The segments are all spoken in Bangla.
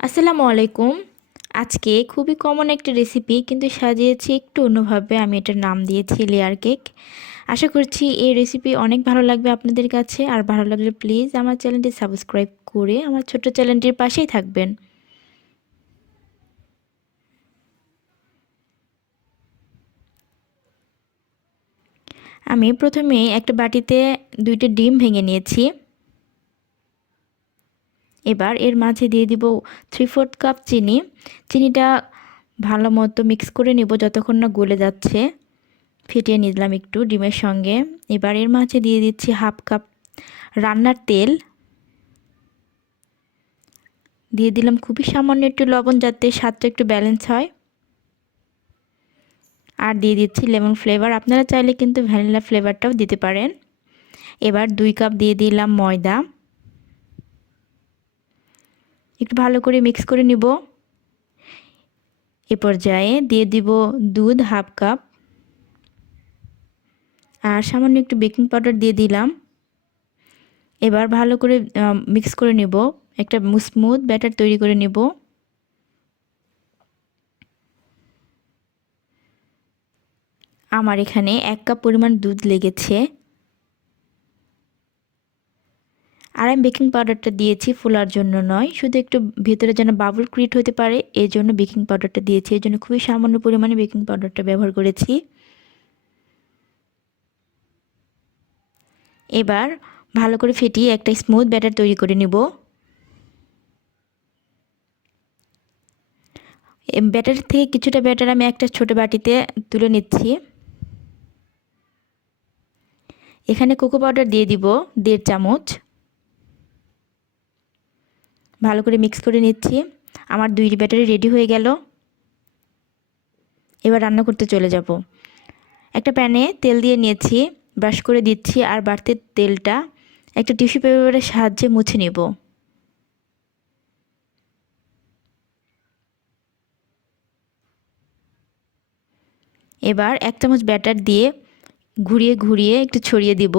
আসসালামু আলাইকুম। আজকে খুবই কমন একটা রেসিপি কিন্তু সাজিয়েছি একটু অন্যভাবে। আমি এটার নাম দিয়েছি লেয়ার কেক। আশা করছি এই রেসিপি অনেক ভালো লাগবে আপনাদের কাছে। আর ভালো লাগলে প্লিজ আমার চ্যানেলটি সাবস্ক্রাইব করে আমার ছোট্ট চ্যানেলটির পাশেই থাকবেন। আমি প্রথমে একটা বাটিতে 2টা ডিম ভেঙে নিয়েছি। এবার এর মাঝে দিয়ে দিব 3/4 কাপ চিনি। চিনিটা ভালো মতো মিক্স করে নেব যতক্ষণ না গলে যাচ্ছে। ফেটিয়ে নিলাম একটু ডিমের সঙ্গে। এবার এর মাঝে দিয়ে দিচ্ছি 1/2 কাপ রান্নার তেল। দিয়ে দিলাম খুবই সামান্য একটু লবণ যাতে স্বাদটা একটু ব্যালেন্স হয়। আর দিয়ে দিচ্ছি লেমন ফ্লেভার, আপনারা চাইলে কিন্তু ভ্যানিলা ফ্লেভারটাও দিতে পারেন। এবার 2 কাপ দিয়ে দিলাম ময়দা। একটু ভালো করে মিক্স করে নিব। এ পর্যায়ে দিয়ে দিব দুধ 1/2 কাপ আর সামান্য একটু বেকিং পাউডার দিয়ে দিলাম। এবার ভালো করে মিক্স করে নেব, একটা স্মুথ ব্যাটার তৈরি করে নেব। আমার এখানে 1 কাপ পরিমাণ দুধ লেগেছে। আর আমি বেকিং পাউডারটা দিয়েছি ফোলার জন্য নয়, শুধু একটু ভেতরে যেন বাবল ক্রিয়েট হতে পারে এই জন্য বেকিং পাউডারটা দিয়েছি। এই জন্য খুবই সামান্য পরিমাণে বেকিং পাউডারটা ব্যবহার করেছি। এবার ভালো করে ফেটিয়ে একটা স্মুথ ব্যাটার তৈরি করে নেব। ব্যাটার থেকে কিছুটা ব্যাটার আমি একটা ছোট বাটিতে তুলে নিচ্ছি। এখানে কোকো পাউডার দিয়ে দিব 1.5 চামচ। ভালো করে মিক্স করে নিচ্ছি। আমার 2 ব্যাটারি রেডি হয়ে গেল। এবার রান্না করতে চলে যাব। একটা প্যানে তেল দিয়ে নিয়েছি, ব্রাশ করে দিচ্ছি আর বাড়তি তেলটা একটা টিস্যু পেপারের সাহায্যে মুছে নেব। এবার 1 চামচ ব্যাটার দিয়ে ঘুরিয়ে ঘুরিয়ে একটু ছড়িয়ে দিব।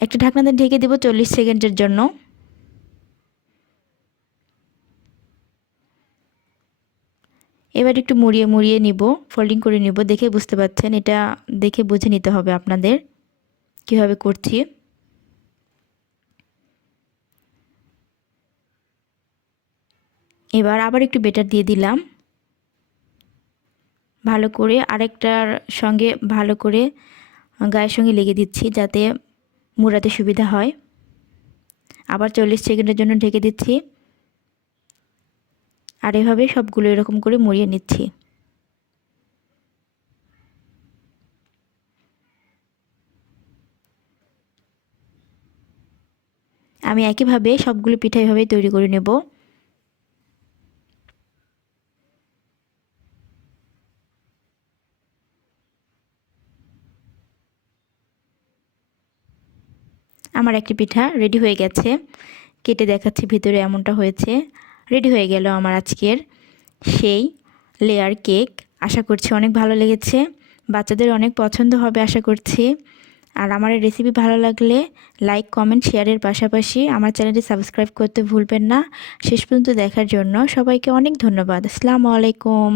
একটা ঢাকনা দিয়ে ঢেকে দেব 40 সেকেন্ডের জন্য। এবার একটু মুড়িয়ে মুড়িয়ে নিব, ফোল্ডিং করে নিব। দেখে বুঝতে পাচ্ছেন, এটা দেখে বুঝে নিতে হবে আপনাদের কিভাবে করছি। এবার আবার একটু ব্যাটার দিয়ে দিলাম ভালো করে, আরেকটার সঙ্গে ভালো করে গায়ের সঙ্গে লেগে দিচ্ছি যাতে মুড়াতে সুবিধা হয়। আবার 40 সেকেন্ডের জন্য ঢেকে দিচ্ছি আর এভাবে সবগুলো এরকম করে মুড়িয়ে নিচ্ছি। আমি একইভাবে সবগুলো পিঠা এভাবেই তৈরি করে নেব। আমার একটি পিঠা রেডি হয়ে গেছে, কেটে দেখাচ্ছি ভিতরে এমনটা হয়েছে। রেডি হয়ে গেল আমার আজকের সেই লেয়ার কেক। আশা করছি অনেক ভালো লেগেছে, বাচ্চাদের অনেক পছন্দ হবে আশা করছি। আর আমার এই রেসিপি ভালো লাগলে লাইক কমেন্ট শেয়ারের পাশাপাশি আমার চ্যানেলটি সাবস্ক্রাইব করতে ভুলবেন না। শেষ পর্যন্ত দেখার জন্য সবাইকে অনেক ধন্যবাদ। আসসালামু আলাইকুম।